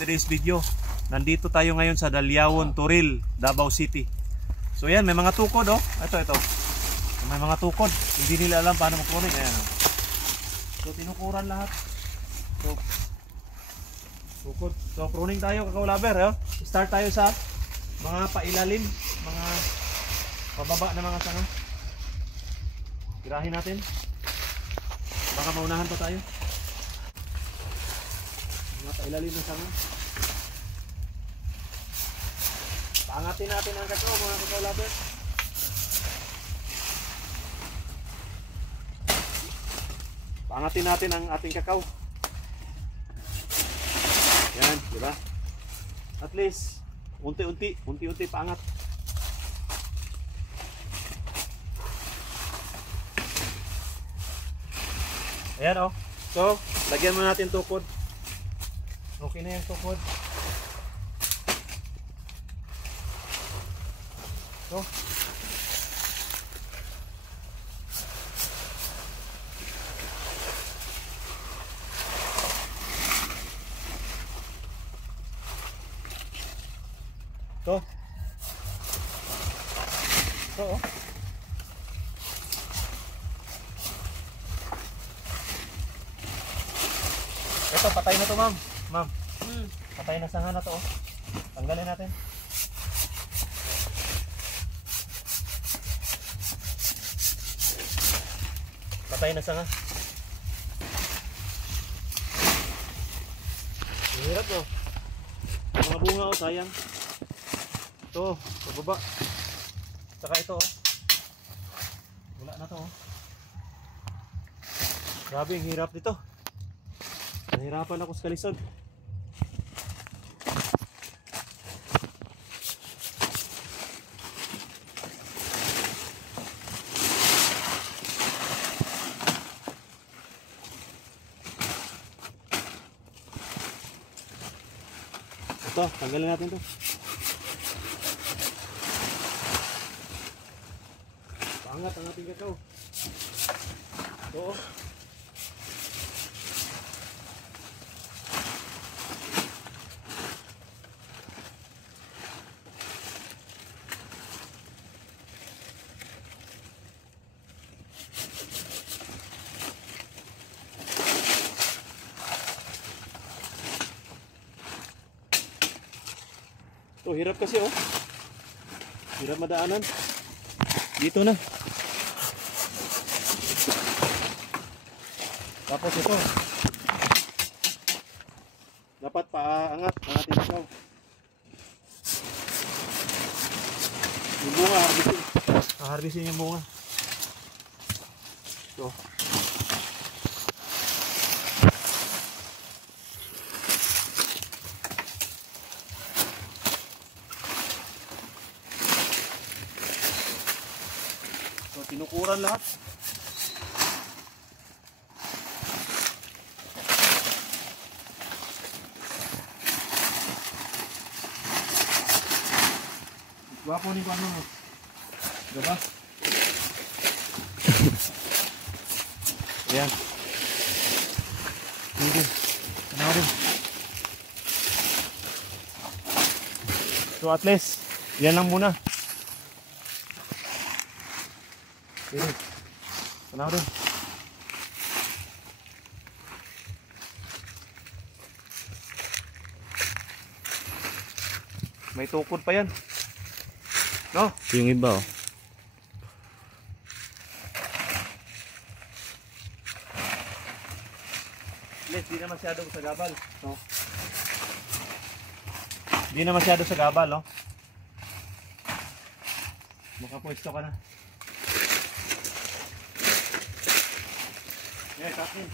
today's video. Nandito tayo ngayon sa Daliaon, Toril, Davao City. So yan, may mga tukod oh. Ito. May mga tukod. Hindi nila alam paano magkunin. Ayan oh. So tinukuran lahat. So tukod. So pruning tayo, kakao-lover. Start tayo sa mga pailalim, mga pababa na mga sanga. Girahin natin. Baka maunahan pa tayo. Mga pailalim na sanga. Paangatin natin ang kakao, mga kakao-lover. Paangatin natin ang ating kakao. Yan, di ba? At least unti-unti paangat. Ayan oh. So, lagyan mo natin tukod. Okay na yung tukod. So, oh. Ito, patay na to, ma'am. Ma'am. Patay na sanga na to, oh. Tanggalin natin. Patay na sanga. Hirap, oh. Mga bunga, oh, sayang. Ito, pababa. Saka ito oh. Wala na to oh. Grabe ang hirap dito. Nahirapan ako sa kalisod. Ito, tanggalin natin to. Angat ang ating kakao. Oo. Ito, hirap kasi oh. Hirap madaanan. Dito na. Tapos ito. Dapat paangat ang ating kakao. Yung bunga, harbisin. Harbisin yung bunga. Ito. So, tinukuran lahat. Wapo ni ano mo. Diba? Ayan. Hindi. Tanaw rin. So at least, yan lang muna. Sige. Tanaw rin. May tukod pa yan. No? Yung iba oh. Di na masyado sa gabal. No? Di na masyado sa gabal, no? Makapwesto ka na. Yeah, kakin.